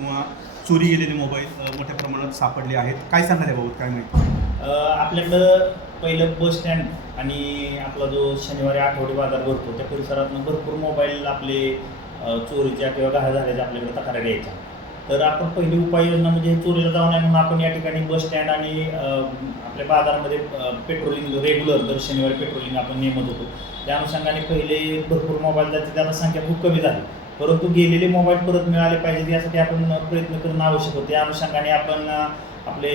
किंवा चोरी गेलेले मोबाईल मोठ्या प्रमाणात सापडले आहेत काय सांगणार बाबत काय माहिती आपल्याकडं पहिलं बस स्टँड आणि आपला जो शनिवारी आठवडे बाजार भरतो त्या परिसरात भरपूर मोबाईल आपले चोरीच्या किंवा घाळ झाल्याच्या आपल्याकडे तक्रार यायच्या तर आपण पहिली उपाययोजना म्हणजे चोरीला जाऊ नये म्हणून आपण या ठिकाणी बस स्टँड आणि आपल्या बाजारामध्ये पेट्रोलिंग रेग्युलर दर शनिवारी पेट्रोलिंग आपण नेमत होतो त्या अनुषंगाने पहिले भरपूर मोबाईल जाते त्याला संख्या खूप कमी झाली परंतु गेलेले मोबाईल परत मिळाले पाहिजेत यासाठी आपण प्रयत्न करणं आवश्यक होते अनुषंगाने आपण आपले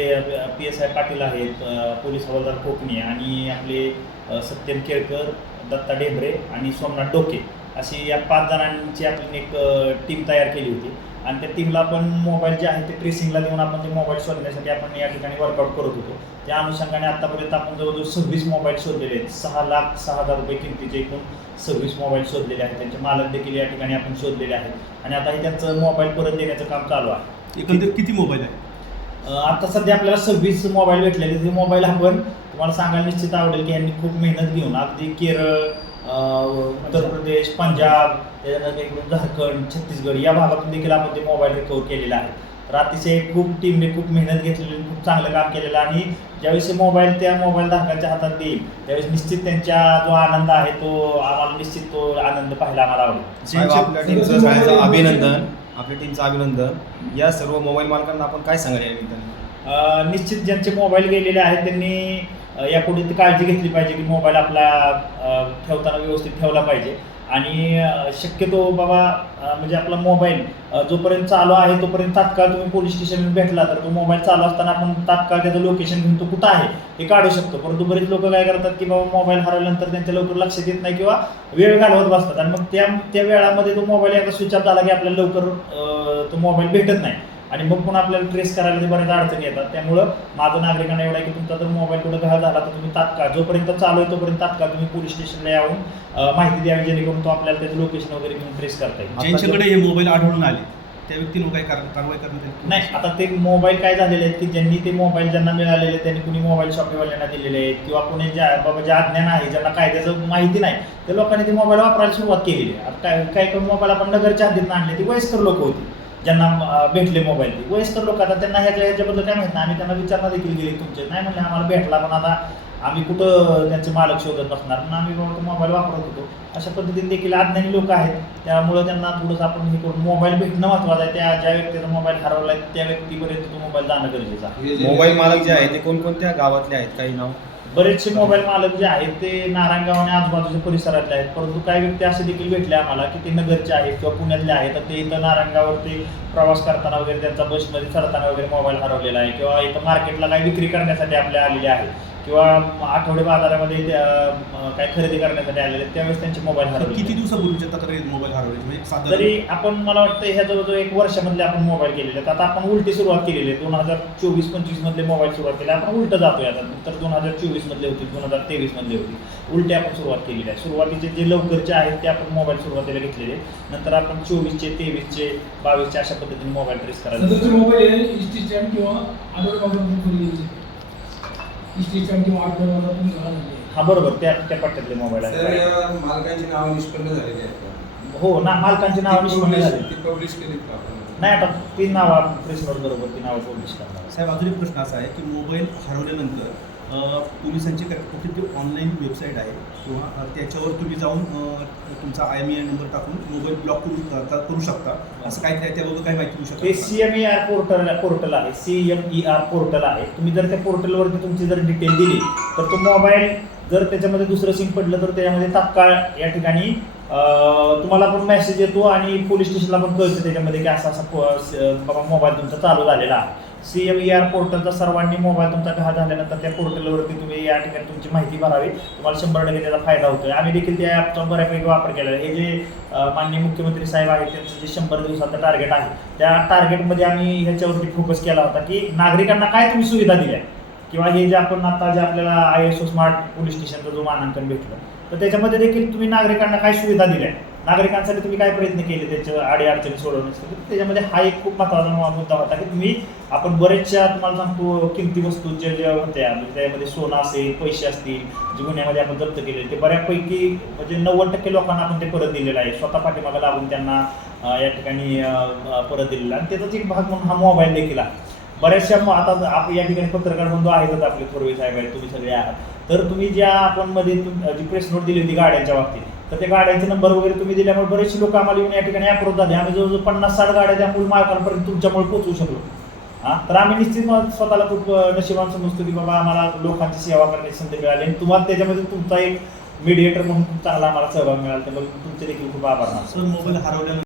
पी एस आय पाटील आहेत पोलीस हवालदार कोकणे आणि आपले सत्यन केळकर दत्ता डेंबरे आणि सोमनाथ डोके अशी या पाच जणांची आपण एक टीम तयार केली होती आणि त्या टीमला पण मोबाईल जे आहे ते ट्रेसिंगला देऊन आपण ते मोबाईल शोधण्यासाठी आपण या ठिकाणी वर्कआउट करत होतो त्या अनुषंगाने आतापर्यंत आपण जवळजवळ सव्वीस मोबाईल शोधलेले आहेत सहा लाख सहा हजार रुपये किमतीचे एकूण सव्वीस मोबाईल शोधलेले आहेत त्यांचे मालक देखील या ठिकाणी आपण शोधलेले आहेत आणि आता हे त्यांचं मोबाईल परत देण्याचं काम चालू आहे एकंदरीत किती मोबाईल आहे आता सध्या आपल्याला सव्वीस मोबाईल भेटले ते मोबाईल आपण तुम्हाला सांगायला निश्चित आवडेल की यांनी खूप मेहनत घेऊन अगदी केरळ उत्तर प्रदेश पंजाब त्याच्यानंतर झारखंड छत्तीसगड या भागातून देखील आपण ते मोबाईल रिकवर केलेला आहे तर अतिशय खूप टीमने खूप मेहनत घेतलेली खूप चांगलं काम केलेलं आणि ज्यावेळेस मोबाईल त्या मोबाईल धारकांच्या हातात देईल त्यावेळेस निश्चित त्यांचा जो आनंद आहे तो आम्हाला निश्चित तो आनंद पाहायला आम्हाला आवडेल अभिनंदन आपल्या टीमचं अभिनंदन या सर्व मोबाईल मालकांना आपण काय सांगायला निश्चित ज्यांचे मोबाईल गेलेले आहेत त्यांनी यापुढे ती काळजी घेतली पाहिजे की मोबाईल आपला ठेवताना व्यवस्थित ठेवला पाहिजे आणि शक्यतो बाबा म्हणजे आपला मोबाईल जोपर्यंत चालू आहे तोपर्यंत तात्काळ तुम्ही पोलीस स्टेशन भेटला तर तो मोबाईल चालू असताना आपण तात्काळ त्याचं लोकेशन घेऊन तो कुठं आहे हे काढू शकतो परंतु बरेच लोक काय करतात की बाबा मोबाईल हरवल्यानंतर त्यांच्या लवकर लक्षात येत नाही किंवा वेळ घालवत बसतात आणि मग त्या त्या वेळामध्ये तो मोबाईल एका स्विच ऑफ झाला की आपल्याला लवकर तो मोबाईल भेटत नाही आणि मग पण आपल्याला ट्रेस करायला बरेच अडचणी येतात त्यामुळं माझं नागरिकांना एवढा की तुमचा जर मोबाईल कुठं घर झाला तर तुम्ही तात्काळ जोपर्यंत चालू आहे तोपर्यंत तात्काळ तुम्ही पोलीस स्टेशनला येऊन माहिती द्यावी जेणेकरून तो आपल्याला त्याचं लोकेशन वगैरे घेऊन ट्रेस करता येईल हे मोबाईल आढळून आले त्या व्यक्तीनं काय कारवाई करण्यात नाही आता ते मोबाईल काय झालेले आहेत की ज्यांनी ते मोबाईल ज्यांना मिळालेले त्यांनी कुणी मोबाईल शॉपिंगवाल्यांना दिलेले आहेत किंवा कुणी ज्या बाबा ज्या अज्ञान आहे ज्यांना कायद्याचं माहिती नाही त्या लोकांनी ते मोबाईल वापरायला सुरुवात केलेली आहे आता काय काही मोबाईल आपण नगरच्या हद्दीत आणले ती वयस्कर लोक होती ज्यांना भेटले मोबाईल वयस्कर लोक आता त्यांना ह्याच्या ह्याच्याबद्दल काय माहिती आम्ही त्यांना विचारणा देखील गेली तुमचे नाही म्हणले आम्हाला भेटला पण आता आम्ही कुठं त्यांचे मालक शोधत बसणार पण आम्ही बाबा मोबाईल वापरत होतो अशा पद्धतीने देखील अज्ञानी लोक आहेत त्यामुळे त्यांना थोडंसं आपण हे करून मोबाईल भेटणं महत्वाचं आहे त्या ज्या व्यक्तीचा मोबाईल हरवला आहे त्या व्यक्तीपर्यंत तो मोबाईल जाणं गरजेचं आहे मोबाईल मालक जे आहे ते कोणकोणत्या गावातले आहेत काही नाव बरेचसे मोबाईल मालक जे आहेत ते नारायणगाव आणि आजूबाजूच्या परिसरातले आहेत परंतु काही व्यक्ती असे देखील भेटले आम्हाला की ते नगरचे आहेत किंवा पुण्यातले आहेत तर ते इथं नारायणगावरती प्रवास करताना वगैरे त्यांचा बसमध्ये चढताना वगैरे मोबाईल हरवलेला आहे किंवा इथं मार्केटला काही विक्री करण्यासाठी आपल्या आलेले आहेत किंवा आठवडे बाजारामध्ये काय खरेदी करण्यासाठी आलेले त्यावेळेस त्यांचे मोबाईल हरवले किती दिवसापूर्वीच्या तक्रारी मोबाईल हरवले म्हणजे तरी आपण मला वाटतं ह्या जवळजवळ एक वर्षामधले आपण मोबाईल केलेले आहेत आता आपण उलटी सुरुवात केलेली आहे दोन हजार चोवीस पंचवीस मधले मोबाईल सुरुवात केली आपण उलट जातोय आता तर दोन हजार चोवीस मधले होते दोन हजार तेवीस मधले होते उलटे आपण सुरुवात केलेली आहे सुरुवातीचे जे लवकरचे आहेत ते आपण मोबाईल सुरुवातीला घेतलेले नंतर आपण चोवीसचे तेवीसचे बावीसचे अशा पद्धतीने मोबाईल ट्रेस करायला मोबाईल किंवा इस्टेशन किंवा आठ डोळ्यातून घाला हा बरोबर त्या त्या पट्ट्यातले मोबाईल सर आहेत या मालकांची नावं निष्पन्न झालेली आहे हो ना मालकांची नाव निष्पन्न झाली publish- ती पब्लिश केलीत का नाही आता तीन नाव प्रेसवर बरोबर ती नावं पब्लिश करणार साहेब अजून एक प्रश्न असा आहे की मोबाईल हरवल्यानंतर पोलिसांची कुठली ऑनलाईन वेबसाईट आहे किंवा त्याच्यावर तुम्ही जाऊन तुमचा आय एम आय नंबर टाकून मोबाईल ब्लॉक करू करू शकता असं काय त्याबद्दल काही माहिती होऊ शकता C M E R portal portal आहे C M E R portal आहे तुम्ही जर त्या पोर्टलवरती तुमची जर डिटेल दिली तर तो मोबाईल जर त्याच्यामध्ये दुसरं सिम पडलं तर त्याच्यामध्ये तात्काळ या ठिकाणी तुम्हाला पण मेसेज येतो आणि पोलीस स्टेशनला पण कळतं त्याच्यामध्ये की असा असा बाबा मोबाईल तुमचा चालू झालेला आहे सी एम ई आर पोर्टलचा सर्वांनी मोबाईल तुमचा घा झाल्यानंतर त्या पोर्टलवरती तुम्ही या ठिकाणी तुमची माहिती भरावी तुम्हाला शंभर टक्के त्याचा फायदा होतो आम्ही देखील त्या ॲपचा बऱ्यापैकी वापर केला हे जे माननीय मुख्यमंत्री साहेब आहेत त्यांचं जे शंभर दिवसाचं टार्गेट आहे त्या टार्गेटमध्ये आम्ही ह्याच्यावरती फोकस केला होता की नागरिकांना काय तुम्ही सुविधा दिल्या किंवा हे जे आपण आता जे आपल्याला I S O smart police स्टेशनचं जो मानांकन भेटलं तर त्याच्यामध्ये देखील तुम्ही नागरिकांना काय सुविधा दिल्या नागरिकांसाठी तुम्ही काय प्रयत्न केले त्याच्या आडी अडचणी सोडवण्यासाठी त्याच्यामध्ये हा एक खूप महत्वाचा मुद्दा होता की तुम्ही आपण बरेचशा तुम्हाला सांगतो किमती वस्तू ज्या ज्या होत्या म्हणजे त्यामध्ये सोनं असेल पैसे असतील जे गुन्ह्यामध्ये आपण जप्त केले ते बऱ्यापैकी म्हणजे नव्वद टक्के लोकांना आपण ते परत दिलेलं आहे स्वतः पाठीमागा लागून त्यांना या ठिकाणी परत दिलेला आणि त्याचाच एक भाग म्हणून हा मोबाईल देखील आहे बऱ्याचशा आता आप या ठिकाणी पत्रकार बंधू आहेतच आपले थोरवे साहेब आहेत तुम्ही सगळे आहात तर तुम्ही ज्या आपण मध्ये जी प्रेस नोट दिली होती गाड्यांच्या बाबतीत तर त्या गाड्यांचे नंबर वगैरे तुम्ही दिल्यामुळे बरेचसे लोक आम्हाला येऊन या ठिकाणी अप्रोच झाले आम्ही जवळजवळ पन्नास साठ गाड्या त्या मूळ मालकांपर्यंत तुमच्यामुळे पोहोचू शकलो हा तर आम्ही निश्चित स्वतःला खूप नशिबान समजतो की बाबा आम्हाला लोकांची सेवा करण्याची संधी मिळाली आणि तुम्हाला त्याच्यामध्ये तुमचा एक मीडिएटर म्हणून चांगला आम्हाला सहभाग मिळाला त्यामुळे तुमचे देखील खूप आभार मोबाईल हरवल्यानंतर